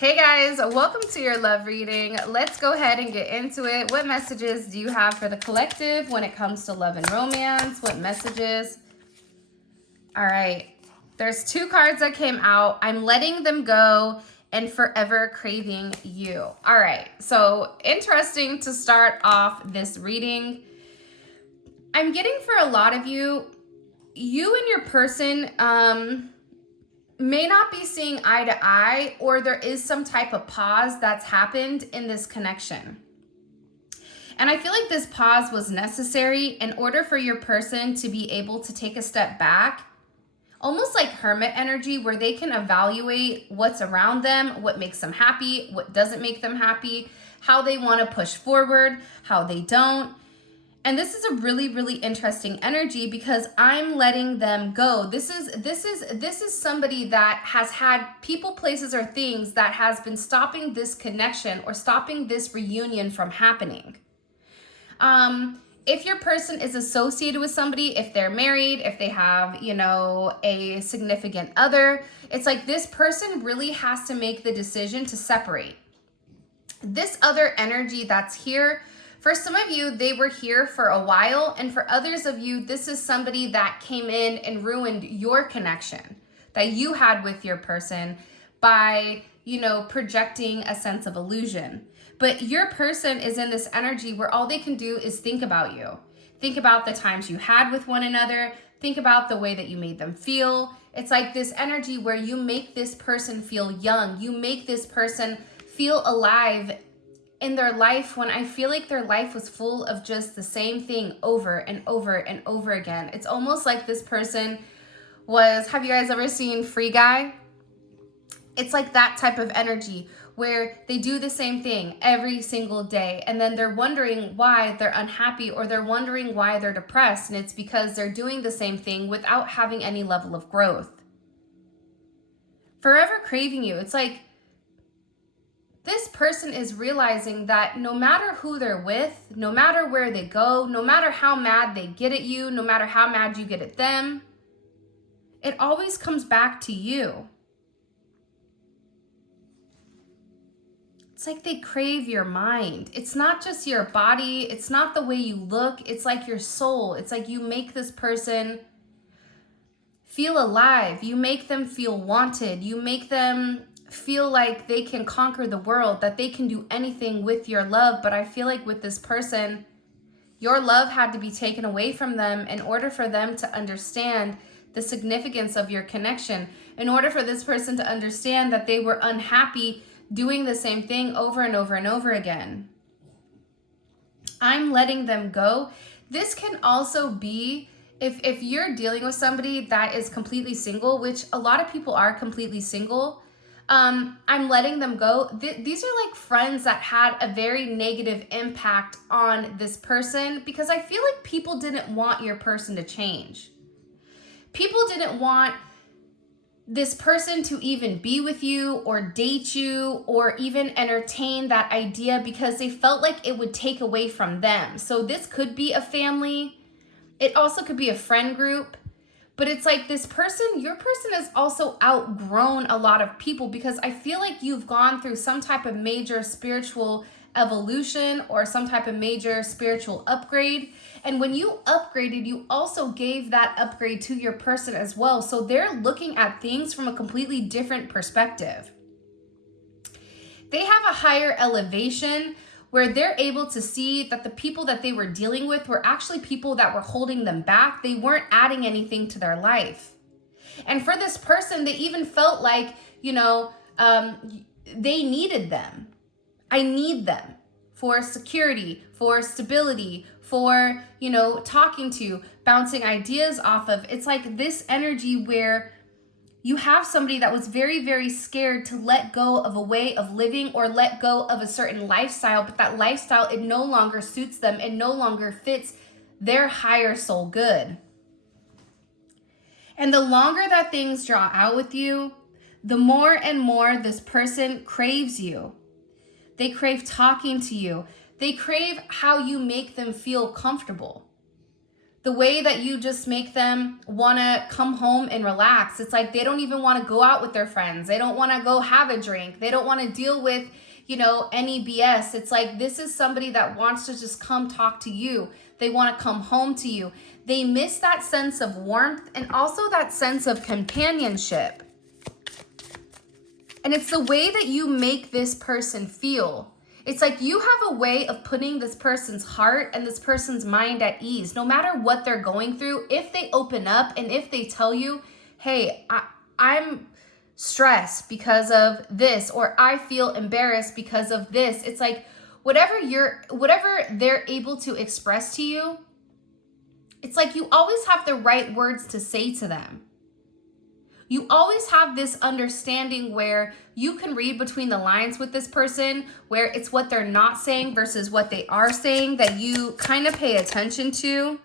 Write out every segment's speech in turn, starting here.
Hey guys, welcome to your love reading. Let's go ahead and get into it. What messages do you have for the collective when it comes to love and romance? What messages? All right, there's two cards that came out. I'm letting them go and forever craving you. All right, so interesting to start off this reading. I'm getting for a lot of you, you and your person, may not be seeing eye to eye, or there is some type of pause that's happened in this connection. And I feel like this pause was necessary in order for your person to be able to take a step back, almost like hermit energy, where they can evaluate what's around them, what makes them happy, what doesn't make them happy, how they want to push forward, how they don't. And this is a really, really interesting energy because I'm letting them go. This is somebody that has had people, places, or things that has been stopping this connection or stopping this reunion from happening. If your person is associated with somebody, if they're married, if they have, a significant other, it's like this person really has to make the decision to separate. This other energy that's here, for some of you, they were here for a while, and for others of you, this is somebody that came in and ruined your connection that you had with your person by, projecting a sense of illusion. But your person is in this energy where all they can do is think about you. Think about the times you had with one another. Think about the way that you made them feel. It's like this energy where you make this person feel young. You make this person feel alive in their life, when I feel like their life was full of just the same thing over and over and over again. It's almost like this person was, have you guys ever seen Free Guy? It's like that type of energy where they do the same thing every single day, and then they're wondering why they're unhappy, or they're wondering why they're depressed, and it's because they're doing the same thing without having any level of growth. Forever craving you. It's like this person is realizing that no matter who they're with, no matter where they go, no matter how mad they get at you, no matter how mad you get at them, it always comes back to you. It's like they crave your mind. It's not just your body. It's not the way you look. It's like your soul. It's like you make this person feel alive. You make them feel wanted. You make them feel like they can conquer the world, that they can do anything with your love. But I feel like with this person, your love had to be taken away from them in order for them to understand the significance of your connection, in order for this person to understand that they were unhappy doing the same thing over and over and over again. I'm letting them go. This can also be if you're dealing with somebody that is completely single, which a lot of people are completely single. I'm letting them go. These are like friends that had a very negative impact on this person, because I feel like people didn't want your person to change. People didn't want this person to even be with you or date you or even entertain that idea, because they felt like it would take away from them. So this could be a family. It also could be a friend group. But it's like this person, your person has also outgrown a lot of people, because I feel like you've gone through some type of major spiritual evolution or some type of major spiritual upgrade. And when you upgraded, you also gave that upgrade to your person as well. So they're looking at things from a completely different perspective. They have a higher elevation where they're able to see that the people that they were dealing with were actually people that were holding them back. They weren't adding anything to their life. And for this person, they even felt like, they needed them. I need them for security, for stability, for, talking to, bouncing ideas off of. It's like this energy where you have somebody that was very, very scared to let go of a way of living or let go of a certain lifestyle, but that lifestyle, it no longer suits them. It no longer fits their higher soul good. And the longer that things draw out with you, the more and more this person craves you. They crave talking to you. They crave how you make them feel comfortable. The way that you just make them want to come home and relax. It's like they don't even want to go out with their friends. They don't want to go have a drink. They don't want to deal with, any BS. It's like this is somebody that wants to just come talk to you. They want to come home to you. They miss that sense of warmth and also that sense of companionship. And it's the way that you make this person feel. It's like you have a way of putting this person's heart and this person's mind at ease. No matter what they're going through, if they open up and if they tell you, hey, I'm stressed because of this, or I feel embarrassed because of this. It's like whatever they're able to express to you, it's like you always have the right words to say to them. You always have this understanding where you can read between the lines with this person, where it's what they're not saying versus what they are saying that you kind of pay attention to.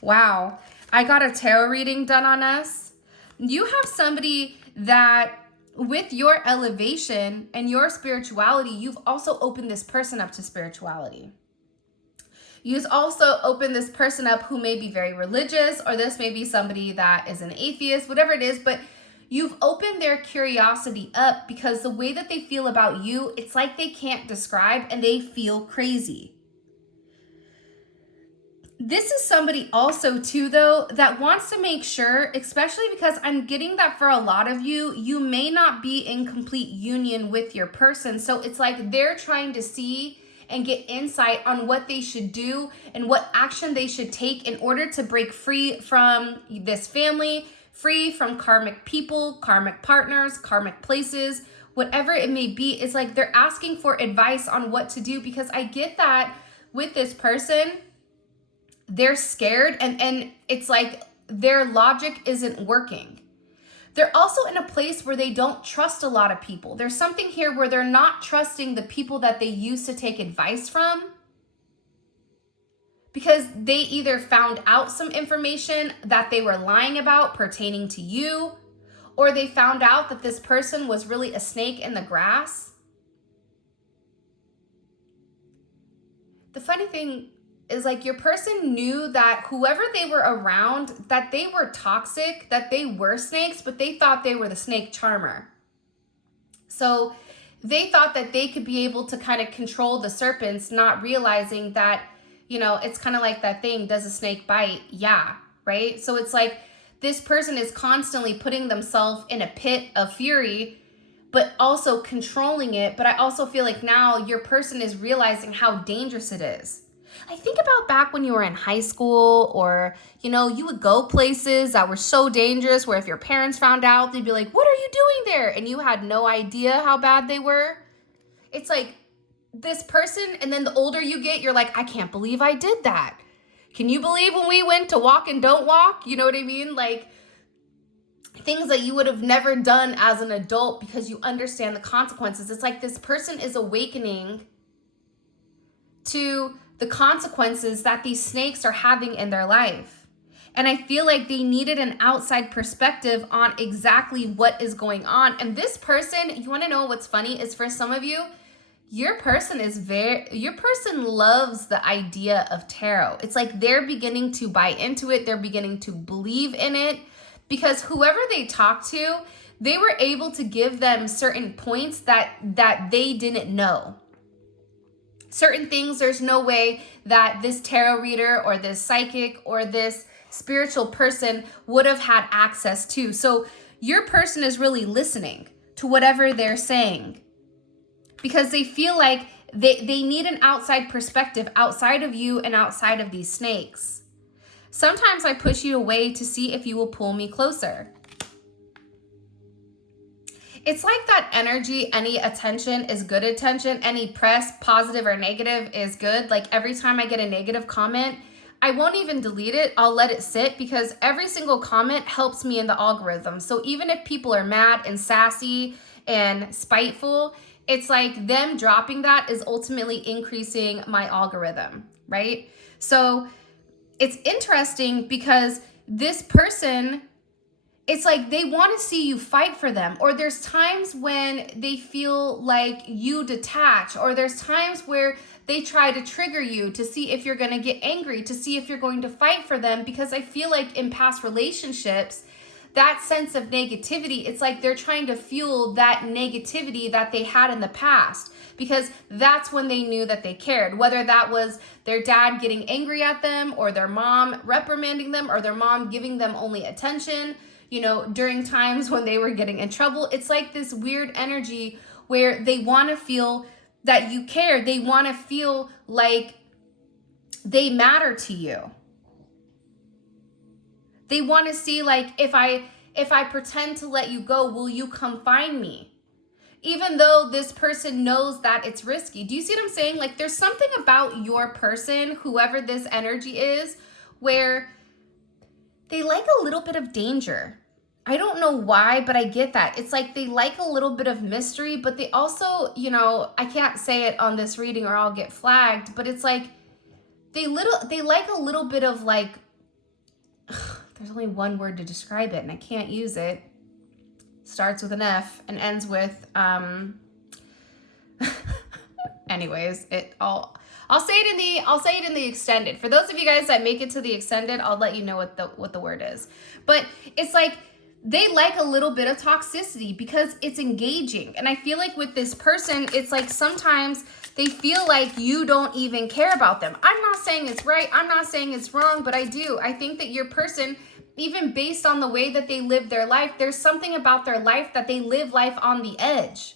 Wow, I got a tarot reading done on us. You have somebody that with your elevation and your spirituality, you've also opened this person up to spirituality. You've also opened this person up who may be very religious, or this may be somebody that is an atheist, whatever it is, but you've opened their curiosity up because the way that they feel about you, it's like they can't describe and they feel crazy. This is somebody also too, though, that wants to make sure, especially because I'm getting that for a lot of you, you may not be in complete union with your person. So it's like they're trying to see and get insight on what they should do and what action they should take in order to break free from this family, free from karmic people, karmic partners, karmic places, whatever it may be. It's like they're asking for advice on what to do, because I get that with this person, they're scared and it's like their logic isn't working. They're also in a place where they don't trust a lot of people. There's something here where they're not trusting the people that they used to take advice from, because they either found out some information that they were lying about pertaining to you, or they found out that this person was really a snake in the grass. The funny thing is, like, your person knew that whoever they were around, that they were toxic, that they were snakes, but they thought they were the snake charmer. So they thought that they could be able to kind of control the serpents, not realizing that, it's kind of like that thing, does a snake bite? Yeah, right? So it's like this person is constantly putting themselves in a pit of fury, but also controlling it. But I also feel like now your person is realizing how dangerous it is. I think about back when you were in high school, or, you would go places that were so dangerous where if your parents found out, they'd be like, what are you doing there? And you had no idea how bad they were. It's like this person, and then the older you get, you're like, I can't believe I did that. Can you believe when we went to walk and don't walk? You know what I mean? Like things that you would have never done as an adult because you understand the consequences. It's like this person is awakening to the consequences that these snakes are having in their life. And I feel like they needed an outside perspective on exactly what is going on. And this person, you want to know what's funny is, for some of you, your person loves the idea of tarot. It's like they're beginning to buy into it. They're beginning to believe in it, because whoever they talk to, they were able to give them certain points that they didn't know. Certain things, there's no way that this tarot reader or this psychic or this spiritual person would have had access to. So your person is really listening to whatever they're saying, because they feel like they need an outside perspective outside of you and outside of these snakes. Sometimes I push you away to see if you will pull me closer. It's like that energy, any attention is good attention. Any press, positive or negative, is good. Like every time I get a negative comment, I won't even delete it. I'll let it sit, because every single comment helps me in the algorithm. So even if people are mad and sassy and spiteful, it's like them dropping that is ultimately increasing my algorithm, right? So it's interesting because this person, it's like they want to see you fight for them, or there's times when they feel like you detach, or there's times where they try to trigger you to see if you're going to get angry, to see if you're going to fight for them, because I feel like in past relationships, that sense of negativity, it's like they're trying to fuel that negativity that they had in the past, because that's when they knew that they cared, whether that was their dad getting angry at them, or their mom reprimanding them, or their mom giving them only attention, you know, during times when they were getting in trouble. It's like this weird energy where they want to feel that you care. They want to feel like they matter to you. They want to see, like, if I pretend to let you go, will you come find me? Even though this person knows that it's risky. Do you see what I'm saying? Like, there's something about your person, whoever this energy is, where they like a little bit of danger. I don't know why, but I get that. It's like they like a little bit of mystery, but they also, you know, I can't say it on this reading or I'll get flagged, but it's like they like a little bit of like, there's only one word to describe it and I can't use it. Starts with an F and ends with, anyways, I'll say it in the extended. For those of you guys that make it to the extended, I'll let you know what the word is. But it's like they like a little bit of toxicity because it's engaging. And I feel like with this person, it's like sometimes they feel like you don't even care about them. I'm not saying it's right. I'm not saying it's wrong, but I do. I think that your person, even based on the way that they live their life, there's something about their life that they live life on the edge,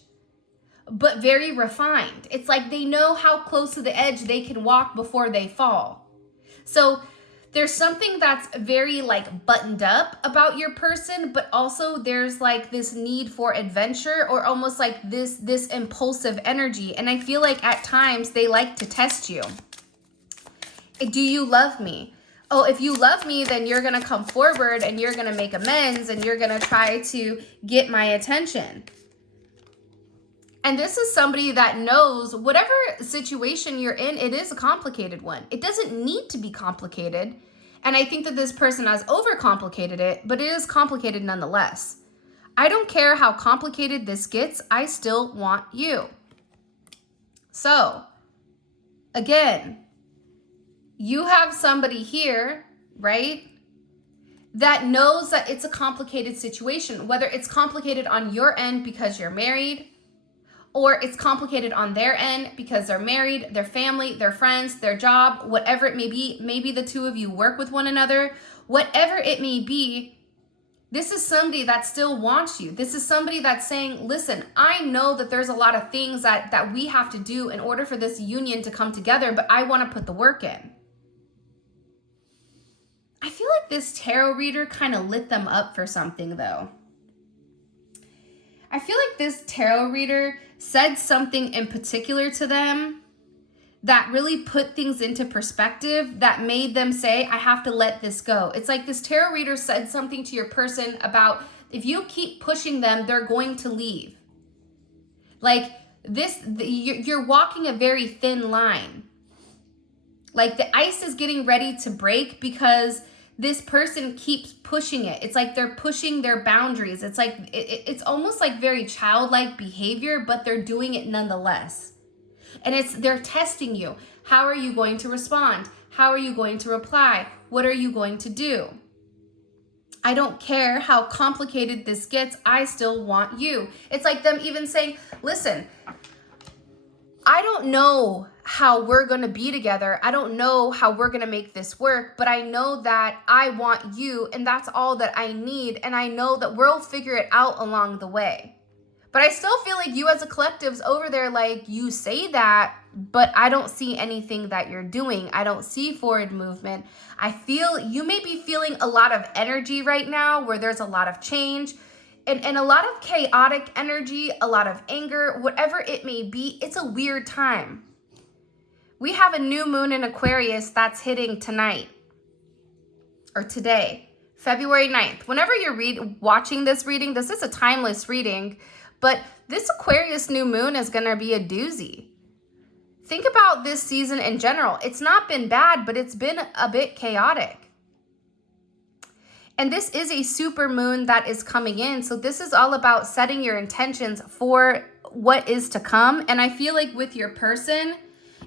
but very refined. It's like they know how close to the edge they can walk before they fall. So there's something that's very like buttoned up about your person, but also there's like this need for adventure, or almost like this impulsive energy. And I feel like at times they like to test you. Do you love me? Oh, if you love me, then you're going to come forward and you're going to make amends and you're going to try to get my attention. And this is somebody that knows whatever situation you're in, it is a complicated one. It doesn't need to be complicated. And I think that this person has overcomplicated it, but it is complicated nonetheless. I don't care how complicated this gets. I still want you. So, again, you have somebody here, right, that knows that it's a complicated situation, whether it's complicated on your end because you're married, or it's complicated on their end because they're married, their family, their friends, their job, whatever it may be. Maybe the two of you work with one another. Whatever it may be, this is somebody that still wants you. This is somebody that's saying, listen, I know that there's a lot of things that we have to do in order for this union to come together, but I want to put the work in. I feel like this tarot reader kind of lit them up for something, though. I feel like this tarot reader said something in particular to them that really put things into perspective, that made them say, I have to let this go. It's like this tarot reader said something to your person about, if you keep pushing them, they're going to leave. Like you're walking a very thin line. Like the ice is getting ready to break because this person keeps pushing it. It's like they're pushing their boundaries. It's like, it's almost like very childlike behavior, but they're doing it nonetheless. And they're testing you. How are you going to respond? How are you going to reply? What are you going to do? I don't care how complicated this gets. I still want you. It's like them even saying, listen, I don't know how we're going to be together. I don't know how we're going to make this work, but I know that I want you and that's all that I need. And I know that we'll figure it out along the way. But I still feel like you as a collective's over there, like you say that, but I don't see anything that you're doing. I don't see forward movement. I feel you may be feeling a lot of energy right now where there's a lot of change. And a lot of chaotic energy, a lot of anger, whatever it may be. It's a weird time. We have a new moon in Aquarius that's hitting tonight or today, February 9th. Whenever you're watching this reading, this is a timeless reading, but this Aquarius new moon is going to be a doozy. Think about this season in general. It's not been bad, but it's been a bit chaotic. And this is a super moon that is coming in. So this is all about setting your intentions for what is to come. And I feel like with your person,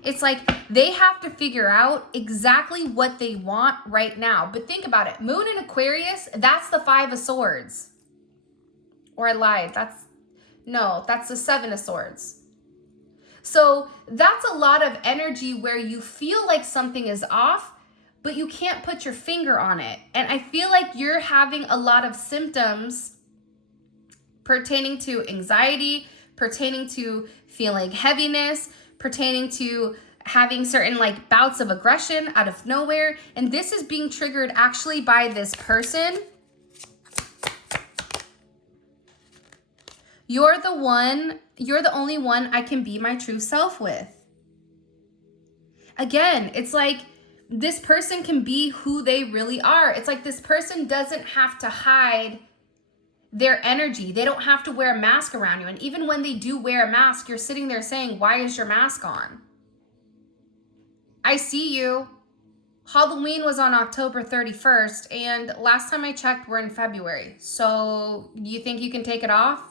it's like they have to figure out exactly what they want right now. But think about it. Moon in Aquarius, that's the 5 of Swords. Or I lied. That's the 7 of Swords. So that's a lot of energy where you feel like something is off, but you can't put your finger on it. And I feel like you're having a lot of symptoms pertaining to anxiety, pertaining to feeling heaviness, pertaining to having certain like bouts of aggression out of nowhere. And this is being triggered actually by this person. You're the only one I can be my true self with. Again, it's like this person can be who they really are. It's like this person doesn't have to hide their energy. They don't have to wear a mask around you. And even when they do wear a mask, you're sitting there saying, why is your mask on? I see you. Halloween was on October 31st, and last time I checked, we're in February. So you think you can take it off?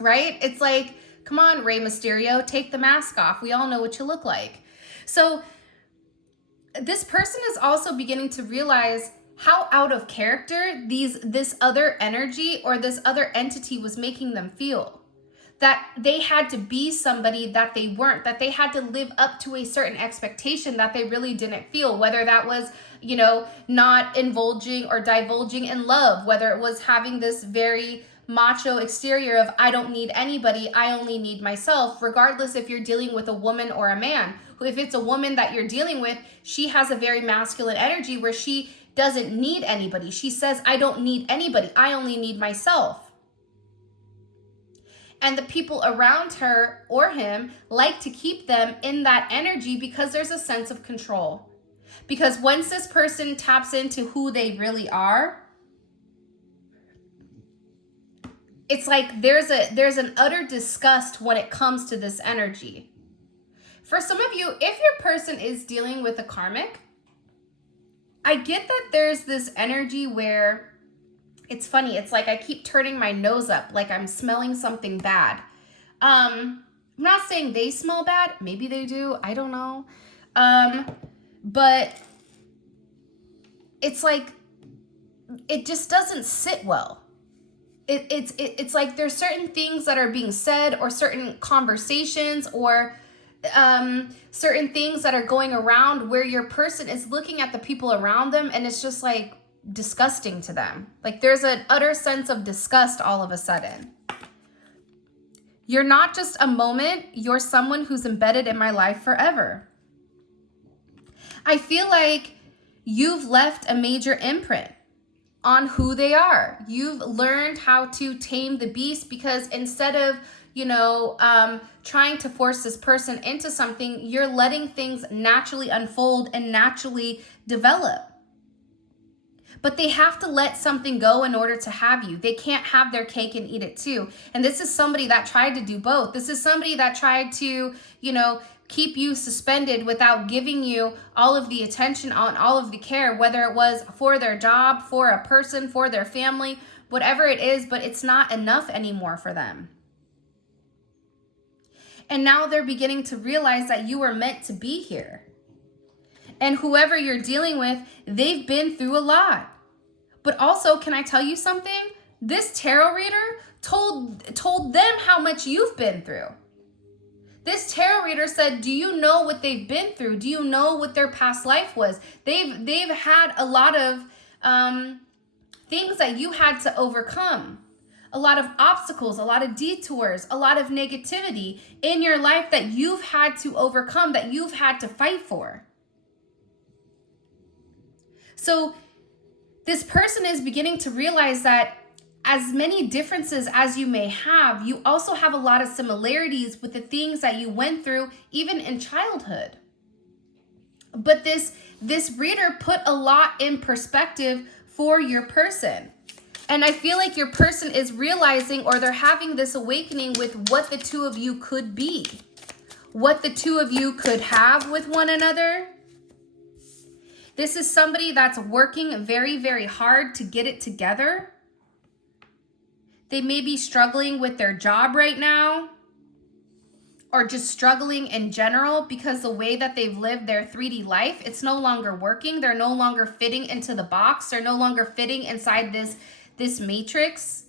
Right? It's like, come on, Rey Mysterio, take the mask off. We all know what you look like. So this person is also beginning to realize how out of character this other energy or this other entity was making them feel. That they had to be somebody that they weren't, that they had to live up to a certain expectation that they really didn't feel, whether that was, you know, not indulging or divulging in love, whether it was having this very macho exterior of I don't need anybody, I only need myself, regardless if you're dealing with a woman or a man. If it's a woman that you're dealing with, she has a very masculine energy where she doesn't need anybody. She says, I don't need anybody. I only need myself. And the people around her or him like to keep them in that energy because there's a sense of control. Because once this person taps into who they really are, it's like there's an utter disgust when it comes to this energy. For some of you, if your person is dealing with a karmic, I get that there's this energy where it's funny. It's like I keep turning my nose up like I'm smelling something bad. I'm not saying they smell bad. Maybe they do. I don't know. But it's like it just doesn't sit well. It's like there's certain things that are being said or certain conversations or certain things that are going around where your person is looking at the people around them and it's just like disgusting to them. Like there's an utter sense of disgust all of a sudden. You're not just a moment, you're someone who's embedded in my life forever. I feel like you've left a major imprint on who they are. You've learned how to tame the beast because instead of trying to force this person into something, you're letting things naturally unfold and naturally develop. But they have to let something go in order to have you. They can't have their cake and eat it too. And this is somebody that tried to do both. This is somebody that tried to, keep you suspended without giving you all of the attention on all of the care, whether it was for their job, for a person, for their family, whatever it is, but it's not enough anymore for them. And now they're beginning to realize that you were meant to be here. And whoever you're dealing with, they've been through a lot. But also, can I tell you something? This tarot reader told them how much you've been through. This tarot reader said, do you know what they've been through? Do you know what their past life was? They've had a lot of things that you had to overcome. A lot of obstacles, a lot of detours, a lot of negativity in your life that you've had to overcome, that you've had to fight for. So this person is beginning to realize that as many differences as you may have, you also have a lot of similarities with the things that you went through, even in childhood. But this reader put a lot in perspective for your person. And I feel like your person is realizing, or they're having this awakening with what the two of you could be, what the two of you could have with one another. This is somebody that's working very, very hard to get it together. They may be struggling with their job right now, or just struggling in general because the way that they've lived their 3D life, it's no longer working. They're no longer fitting into the box. They're no longer fitting inside this matrix.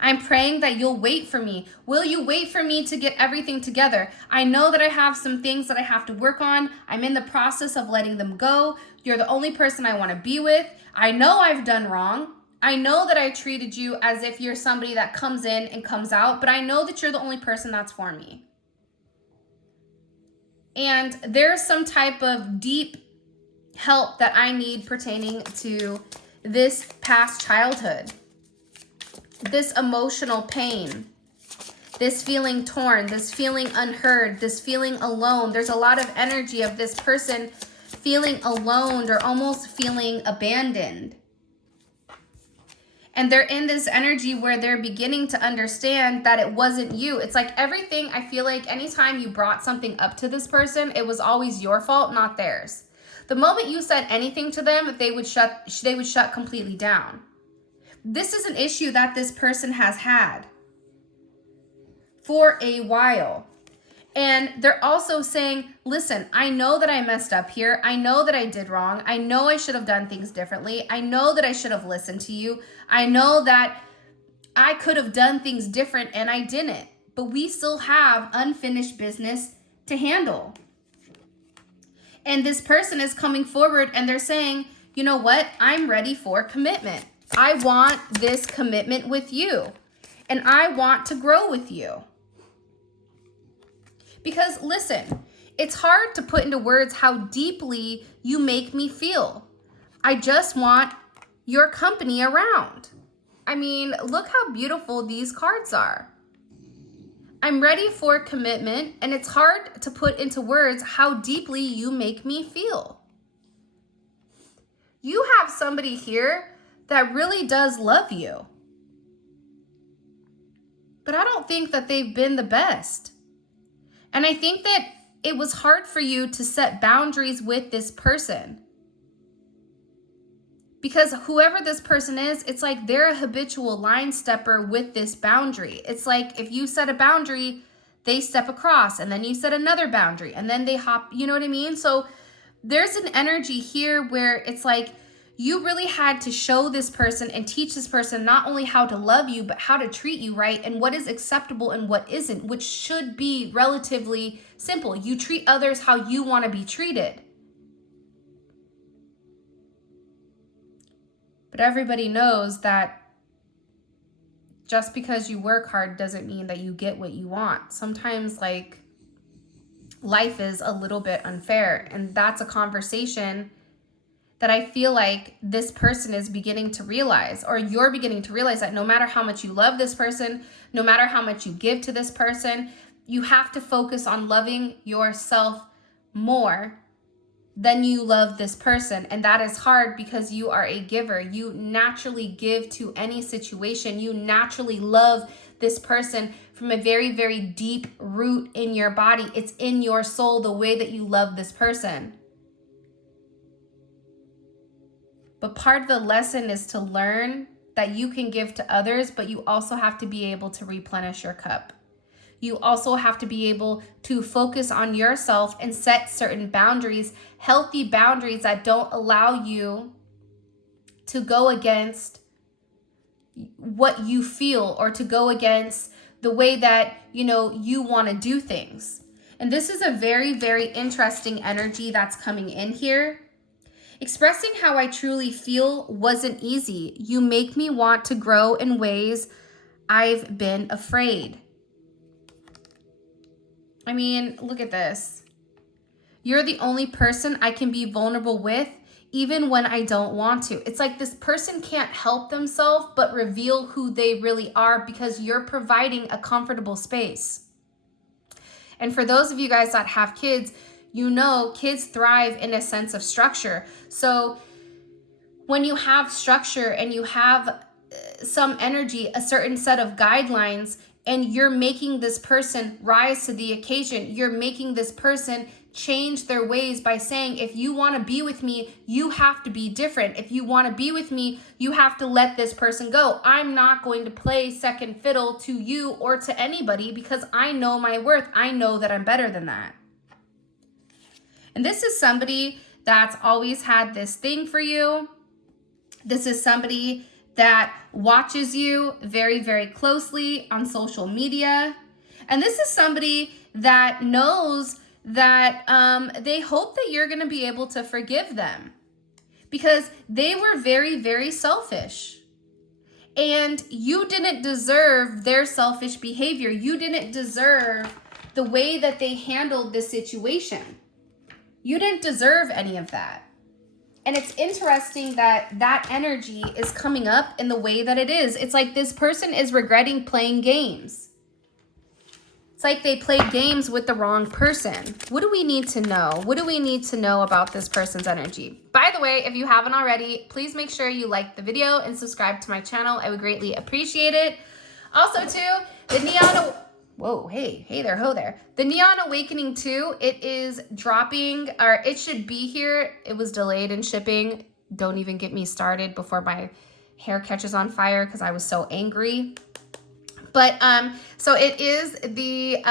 I'm praying that you'll wait for me. Will you wait for me to get everything together? I know that I have some things that I have to work on. I'm in the process of letting them go. You're the only person I want to be with. I know I've done wrong. I know that I treated you as if you're somebody that comes in and comes out, but I know that you're the only person that's for me. And there's some type of deep help that I need pertaining to this past childhood, this emotional pain, this feeling torn, this feeling unheard, this feeling alone. There's a lot of energy of this person feeling alone or almost feeling abandoned. And they're in this energy where they're beginning to understand that it wasn't you. It's like everything, I feel like anytime you brought something up to this person, it was always your fault, not theirs. The moment you said anything to them, they would shut completely down. This is an issue that this person has had for a while. And they're also saying, listen, I know that I messed up here. I know that I did wrong. I know I should have done things differently. I know that I should have listened to you. I know that I could have done things different and I didn't. But we still have unfinished business to handle. And this person is coming forward and they're saying, you know what? I'm ready for commitment. I want this commitment with you. And I want to grow with you. Because listen, it's hard to put into words how deeply you make me feel. I just want your company around. I mean, look how beautiful these cards are. I'm ready for commitment, and it's hard to put into words how deeply you make me feel. You have somebody here that really does love you. But I don't think that they've been the best. And I think that it was hard for you to set boundaries with this person. Because whoever this person is, it's like they're a habitual line stepper with this boundary. It's like if you set a boundary, they step across, and then you set another boundary, and then they hop, you know what I mean? So there's an energy here where it's like you really had to show this person and teach this person not only how to love you, but how to treat you right and what is acceptable and what isn't, which should be relatively simple. You treat others how you want to be treated. But everybody knows that just because you work hard doesn't mean that you get what you want. Sometimes, like, life is a little bit unfair, and that's a conversation that I feel like this person is beginning to realize, or you're beginning to realize, that no matter how much you love this person, no matter how much you give to this person, you have to focus on loving yourself more than you love this person. And that is hard because you are a giver. You naturally give to any situation. You naturally love this person from a very, very deep root in your body. It's in your soul, the way that you love this person. But part of the lesson is to learn that you can give to others, but you also have to be able to replenish your cup. You also have to be able to focus on yourself and set certain boundaries, healthy boundaries that don't allow you to go against what you feel or to go against the way that, you want to do things. And this is a very, very interesting energy that's coming in here. Expressing how I truly feel wasn't easy. You make me want to grow in ways I've been afraid. I mean, look at this. You're the only person I can be vulnerable with, even when I don't want to. It's like this person can't help themselves but reveal who they really are because you're providing a comfortable space. And for those of you guys that have kids, kids thrive in a sense of structure. So when you have structure and you have some energy, a certain set of guidelines, and you're making this person rise to the occasion, you're making this person change their ways by saying, if you want to be with me, you have to be different. If you want to be with me, you have to let this person go. I'm not going to play second fiddle to you or to anybody because I know my worth. I know that I'm better than that. And this is somebody that's always had this thing for you. This is somebody that watches you very, very closely on social media. And this is somebody that knows that they hope that you're going to be able to forgive them because they were very, very selfish. And you didn't deserve their selfish behavior. You didn't deserve the way that they handled this situation. You didn't deserve any of that. And it's interesting that that energy is coming up in the way that it is. It's like this person is regretting playing games. It's like they played games with the wrong person. What do we need to know? What do we need to know about this person's energy? By the way, if you haven't already, please make sure you like the video and subscribe to my channel. I would greatly appreciate it. Also, too, the Neon... Whoa, hey there, ho there. The Neon Awakening 2, it is dropping, or it should be here. It was delayed in shipping. Don't even get me started before my hair catches on fire because I was so angry. But, so it is the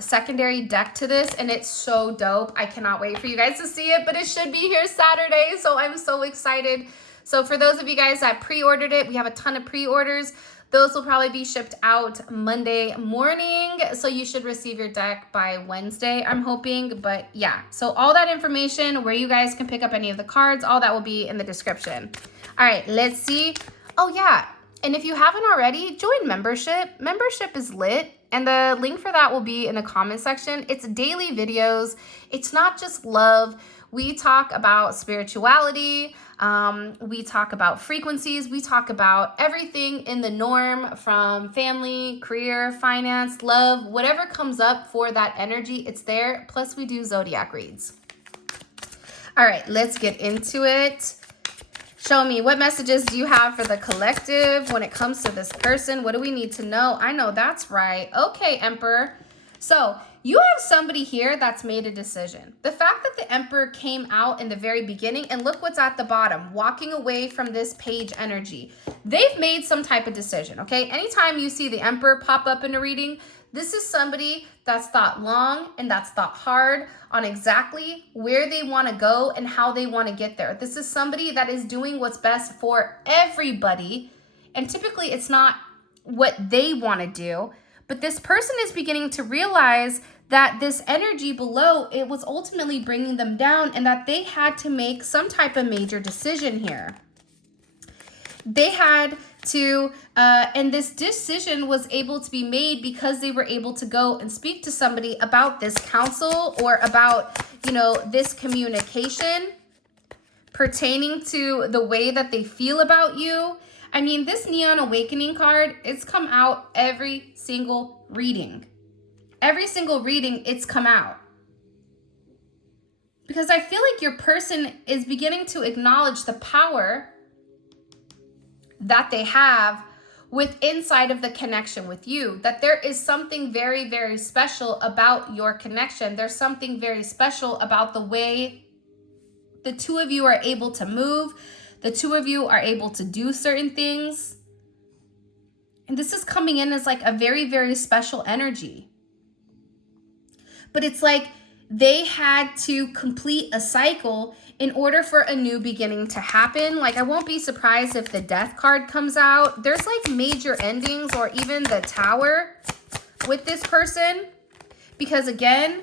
secondary deck to this, and it's so dope. I cannot wait for you guys to see it, but it should be here Saturday, so I'm so excited. So for those of you guys that pre-ordered it, we have a ton of pre-orders. Those will probably be shipped out Monday morning, so you should receive your deck by Wednesday, I'm hoping. But yeah, so all that information, where you guys can pick up any of the cards, all that will be in the description. All right, let's see. Oh yeah, and if you haven't already, join membership. Membership is lit, and the link for that will be in the comment section. It's daily videos. It's not just love. We talk about spirituality. We talk about frequencies. We talk about everything in the norm, from family, career, finance, love, whatever comes up for that energy, it's there. Plus we do zodiac reads. All right, let's get into it. Show me, what messages do you have for the collective when it comes to this person? What do we need to know? I know that's right. Okay, Emperor. So you have somebody here that's made a decision. The fact that the Emperor came out in the very beginning, and look what's at the bottom, walking away from this page energy. They've made some type of decision, okay? Anytime you see the Emperor pop up in a reading, this is somebody that's thought long and that's thought hard on exactly where they want to go and how they want to get there. This is somebody that is doing what's best for everybody. And typically it's not what they want to do. But this person is beginning to realize that this energy below, it was ultimately bringing them down, and that they had to make some type of major decision here. They had to, and this decision was able to be made because they were able to go and speak to somebody about this counsel or about, you know, this communication pertaining to the way that they feel about you. I mean, this Neon Awakening card, it's come out every single reading. Every single reading, it's come out. Because I feel like your person is beginning to acknowledge the power that they have with inside of the connection with you. That there is something very, very special about your connection. There's something very special about the way the two of you are able to move. The two of you are able to do certain things. And this is coming in as like a very, very special energy. But it's like they had to complete a cycle in order for a new beginning to happen. Like, I won't be surprised if the Death card comes out. There's like major endings, or even the Tower with this person. Because again,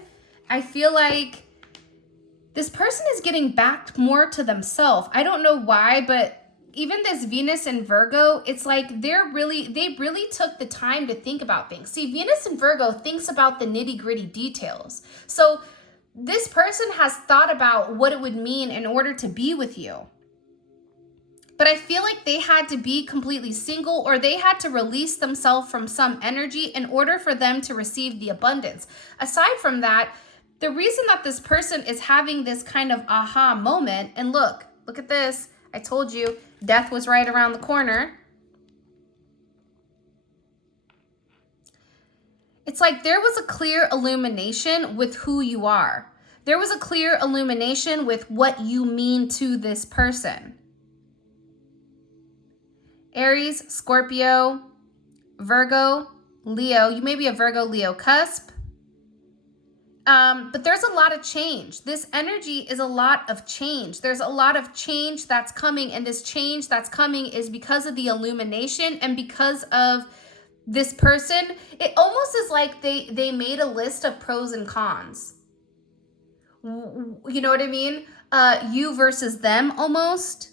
I feel like this person is getting back more to themselves. I don't know why, but even this Venus and Virgo, it's like they really took the time to think about things. See, Venus and Virgo thinks about the nitty-gritty details. So this person has thought about what it would mean in order to be with you. But I feel like they had to be completely single, or they had to release themselves from some energy in order for them to receive the abundance. Aside from that, the reason that this person is having this kind of aha moment, and look at this. I told you, death was right around the corner. It's like there was a clear illumination with who you are. There was a clear illumination with what you mean to this person. Aries, Scorpio, Virgo, Leo. You may be a Virgo, Leo cusp. But there's a lot of change. This energy is a lot of change. There's a lot of change that's coming, and this change that's coming is because of the illumination and because of this person. It almost is like they made a list of pros and cons. You know what I mean? You versus them almost.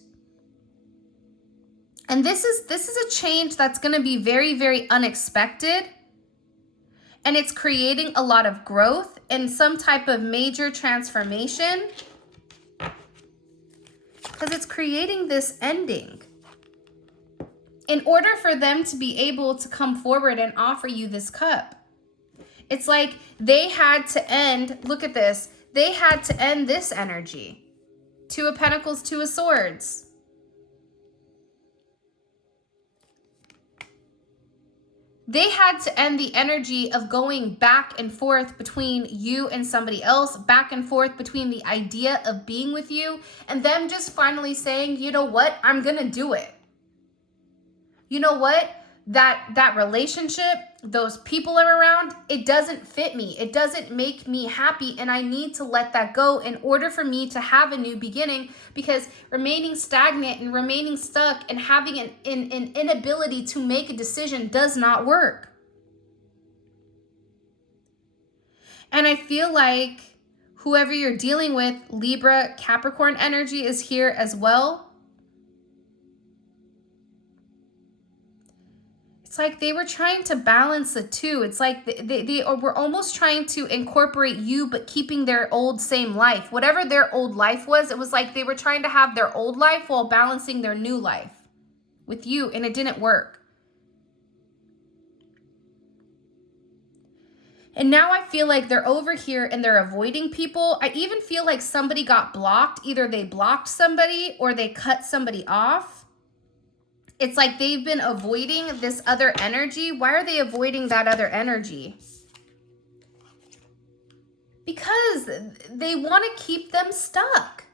And this is a change that's going to be very, very unexpected. And it's creating a lot of growth and some type of major transformation. Because it's creating this ending. In order for them to be able to come forward and offer you this cup, it's like they had to end, look at this, they had to end this energy. Two of Pentacles, Two of Swords. They had to end the energy of going back and forth between you and somebody else, back and forth between the idea of being with you, and them just finally saying, you know what, I'm gonna do it. You know what? That relationship, those people are around, it doesn't fit me. It doesn't make me happy, and I need to let that go in order for me to have a new beginning, because remaining stagnant and remaining stuck and having an inability to make a decision does not work. And I feel like whoever you're dealing with, Libra, Capricorn energy is here as well. It's like they were trying to balance the two. It's like they were almost trying to incorporate you, but keeping their old same life. Whatever their old life was, it was like they were trying to have their old life while balancing their new life with you, and it didn't work. And now I feel like they're over here and they're avoiding people. I even feel like somebody got blocked. Either they blocked somebody or they cut somebody off. It's like they've been avoiding this other energy. Why are they avoiding that other energy? Because they want to keep them stuck.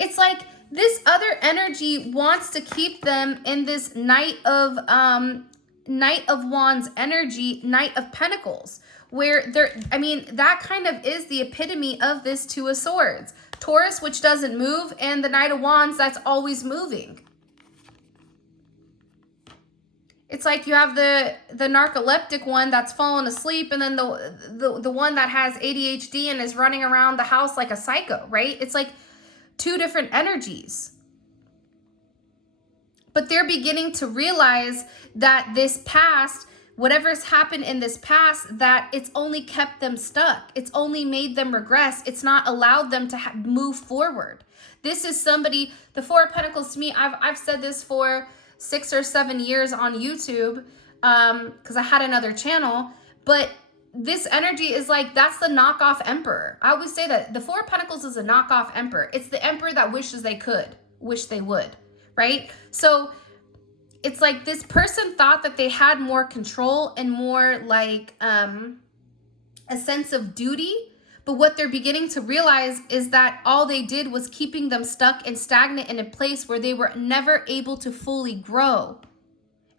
It's like this other energy wants to keep them in this Knight of Wands energy, Knight of Pentacles, where I mean, that kind of is the epitome of this Two of Swords. Taurus, which doesn't move, and the Knight of Wands, that's always moving. It's like you have the narcoleptic one that's fallen asleep, and then the one that has ADHD and is running around the house like a psycho, right? It's like two different energies. But they're beginning to realize that this past, whatever's happened in this past, that it's only kept them stuck. It's only made them regress. It's not allowed them to move forward. This is somebody, the Four of Pentacles to me, I've said this for 6 or 7 years on YouTube, because I had another channel, but this energy is like, that's the knockoff emperor. I always say that the Four of Pentacles is a knockoff emperor. It's the emperor that wishes they could, wish they would, right? So it's like this person thought that they had more control and more like a sense of duty. But what they're beginning to realize is that all they did was keeping them stuck and stagnant in a place where they were never able to fully grow.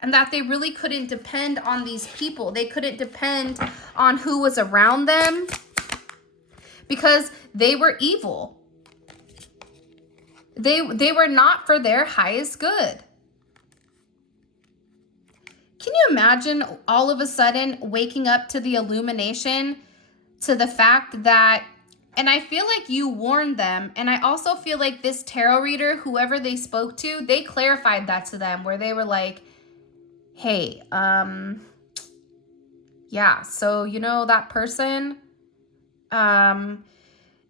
And that they really couldn't depend on these people. They couldn't depend on who was around them because they were evil. They were not for their highest good. Can you imagine all of a sudden waking up to the illumination, to the fact that, and I feel like you warned them, and I also feel like this tarot reader, whoever they spoke to, they clarified that to them, where they were like, hey, yeah, so you know that person,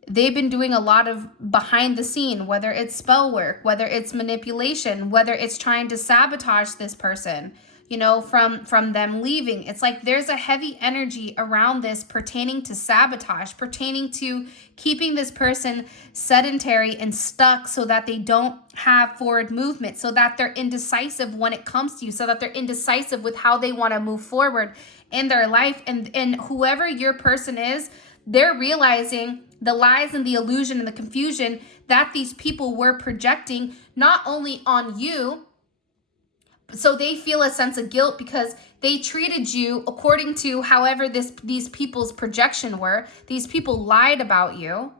they've been doing a lot of behind the scene, whether it's spell work, whether it's manipulation, whether it's trying to sabotage this person, you know, from them leaving. It's like there's a heavy energy around this pertaining to sabotage, pertaining to keeping this person sedentary and stuck so that they don't have forward movement, so that they're indecisive when it comes to you, so that they're indecisive with how they want to move forward in their life. And whoever your person is, they're realizing the lies and the illusion and the confusion that these people were projecting not only on you, so they feel a sense of guilt because they treated you according to however these people's projection were. These people lied about you.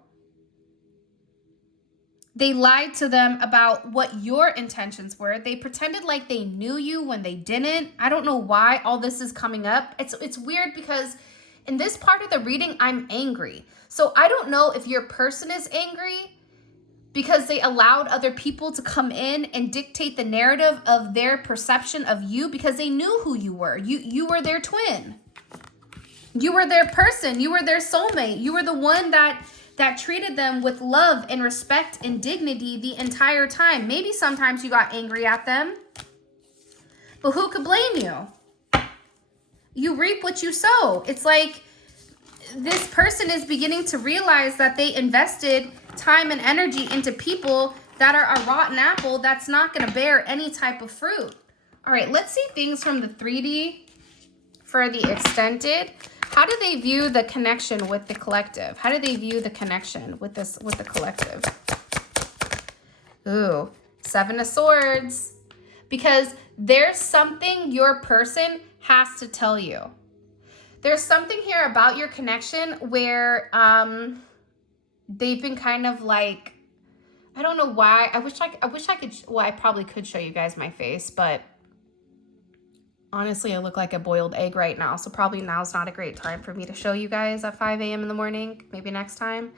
They lied to them about what your intentions were. They pretended like they knew you when they didn't. I don't know why all this is coming up. It's weird because in this part of the reading, I'm angry. So I don't know if your person is angry because they allowed other people to come in and dictate the narrative of their perception of you because they knew who you were. You were their twin. You were their person. You were their soulmate. You were the one that treated them with love and respect and dignity the entire time. Maybe sometimes you got angry at them, but who could blame you? You reap what you sow. It's like this person is beginning to realize that they invested time and energy into people that are a rotten apple that's not going to bear any type of fruit. All right, let's see things from the 3D for the extended. How do they view the connection with the collective? How do they view the connection with the collective? Ooh, 7 of Swords. Because there's something your person has to tell you. There's something here about your connection where they've been kind of like, I don't know why. I wish I could, well, I probably could show you guys my face, but honestly, I look like a boiled egg right now. So probably now's not a great time for me to show you guys at 5 a.m. in the morning, maybe next time.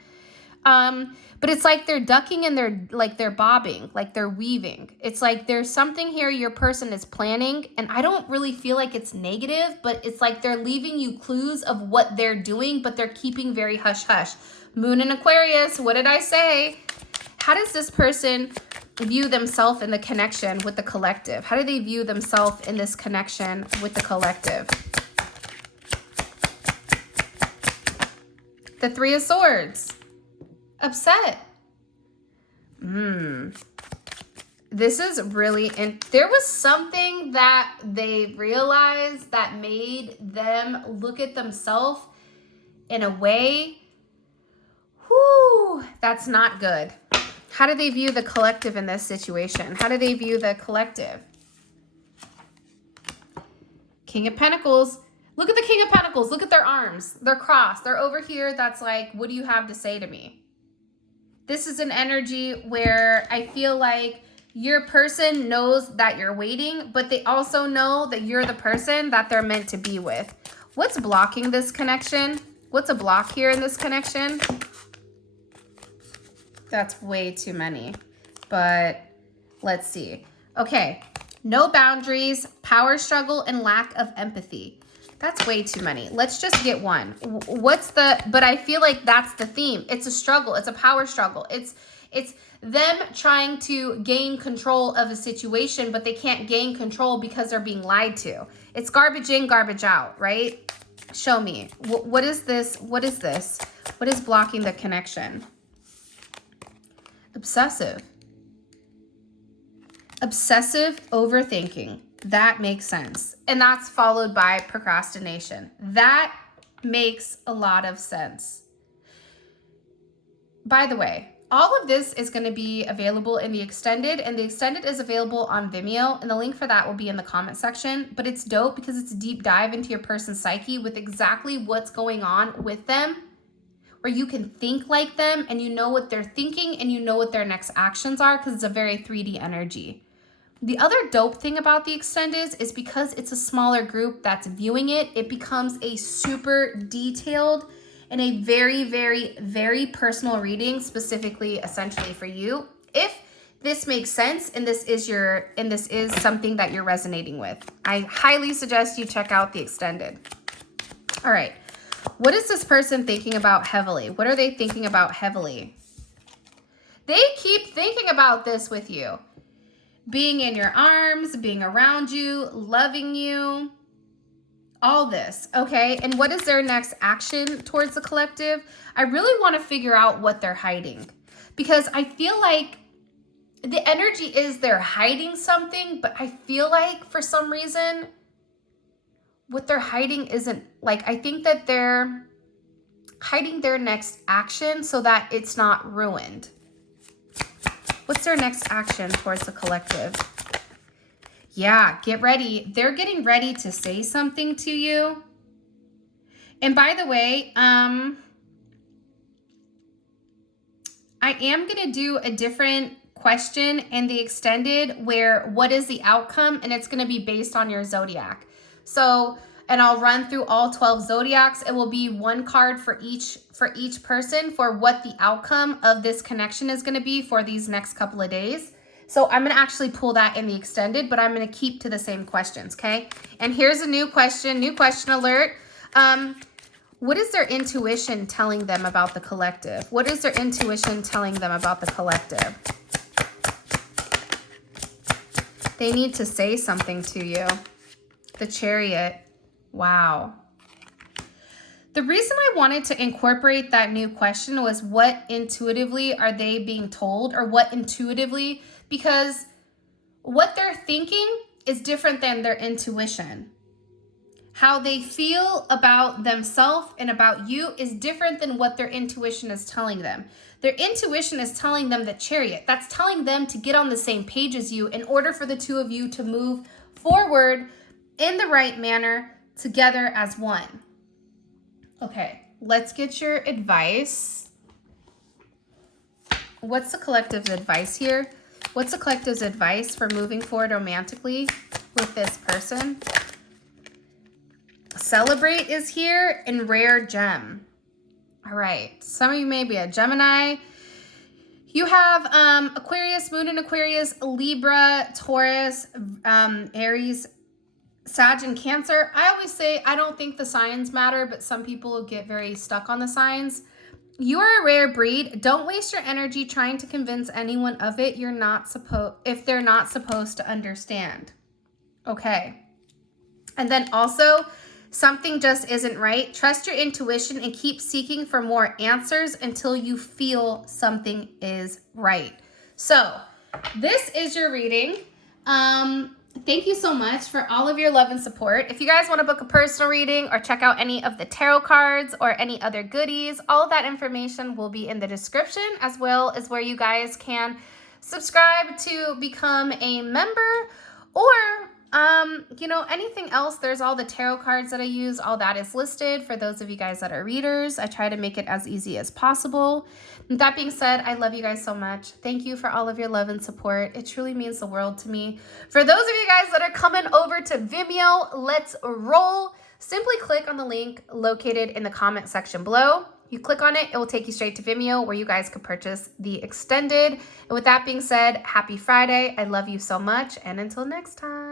But it's like they're ducking and they're bobbing, like they're weaving. It's like there's something here your person is planning, and I don't really feel like it's negative, but it's like they're leaving you clues of what they're doing, but they're keeping very hush-hush. Moon in Aquarius, what did I say? How does this person view themselves in the connection with the collective? How do they view themselves in this connection with the collective? The 3 of Swords. Upset. This is really, and there was something that they realized that made them look at themselves in a way, that's not good. How do they view the collective in this situation? How do they view the collective? King of Pentacles. Look at the King of Pentacles. Look at their arms. They're crossed. They're over here. That's like, what do you have to say to me? This is an energy where I feel like your person knows that you're waiting, but they also know that you're the person that they're meant to be with. What's blocking this connection? What's a block here in this connection? That's way too many, but let's see. Okay, no boundaries, power struggle, and lack of empathy. That's way too many. Let's just get one. But I feel like that's the theme. It's a struggle. It's a power struggle. It's them trying to gain control of a situation, but they can't gain control because they're being lied to. It's garbage in, garbage out, right? Show me. What is this? What is this? What is blocking the connection? Obsessive. Obsessive overthinking. That makes sense. And that's followed by procrastination. That makes a lot of sense. By the way, all of this is going to be available in the extended, and the extended is available on Vimeo, and the link for that will be in the comment section. But it's dope because it's a deep dive into your person's psyche with exactly what's going on with them, where you can think like them and you know what they're thinking and you know what their next actions are, because it's a very 3D energy. The other dope thing about the extended is because it's a smaller group that's viewing it, it becomes a super detailed and a very, very, very personal reading, specifically, essentially for you. If this makes sense and this is something that you're resonating with, I highly suggest you check out the extended. All right. What is this person thinking about heavily? What are they thinking about heavily? They keep thinking about this with you. Being in your arms, being around you, loving you, all this, okay? And what is their next action towards the collective? I really want to figure out what they're hiding, because I feel like the energy is they're hiding something, but I feel like for some reason, what they're hiding isn't, like, I think that they're hiding their next action so that it's not ruined. What's their next action towards the collective? Yeah, get ready. They're getting ready to say something to you. And by the way, I am going to do a different question in the extended where what is the outcome, and it's going to be based on your zodiac. So, and I'll run through all 12 zodiacs. It will be one card for each person for what the outcome of this connection is going to be for these next couple of days. So I'm going to actually pull that in the extended, but I'm going to keep to the same questions, okay? And here's a new question alert. What is their intuition telling them about the collective? What is their intuition telling them about the collective? They need to say something to you. The Chariot. Wow. The reason I wanted to incorporate that new question was what intuitively are they being told, or what intuitively, because what they're thinking is different than their intuition. How they feel about themselves and about you is different than what their intuition is telling them. Their intuition is telling them the Chariot. That's telling them to get on the same page as you in order for the two of you to move forward in the right manner together as one. Okay, let's get your advice. What's the collective's advice here? What's the collective's advice for moving forward romantically with this person? Celebrate is here, and Rare Gem. All right, some of you may be a Gemini. You have Aquarius, Moon in Aquarius, Libra, Taurus, Aries, Sag, and Cancer. I always say I don't think the signs matter, but some people get very stuck on the signs. You are a rare breed. Don't waste your energy trying to convince anyone of it. You're not supposed, if they're not supposed to understand. Okay. And then also, something just isn't right. Trust your intuition and keep seeking for more answers until you feel something is right. So, this is your reading. Thank you so much for all of your love and support. If you guys want to book a personal reading or check out any of the tarot cards or any other goodies, all of that information will be in the description, as well as where you guys can subscribe to become a member, or you know, anything else. There's all the tarot cards that I use. All that is listed for those of you guys that are readers. I try to make it as easy as possible. That being said, I love you guys so much. Thank you for all of your love and support. It truly means the world to me. For those of you guys that are coming over to Vimeo, let's roll. Simply click on the link located in the comment section below. You click on it, it will take you straight to Vimeo where you guys could purchase the extended. And with that being said, happy Friday. I love you so much. And until next time.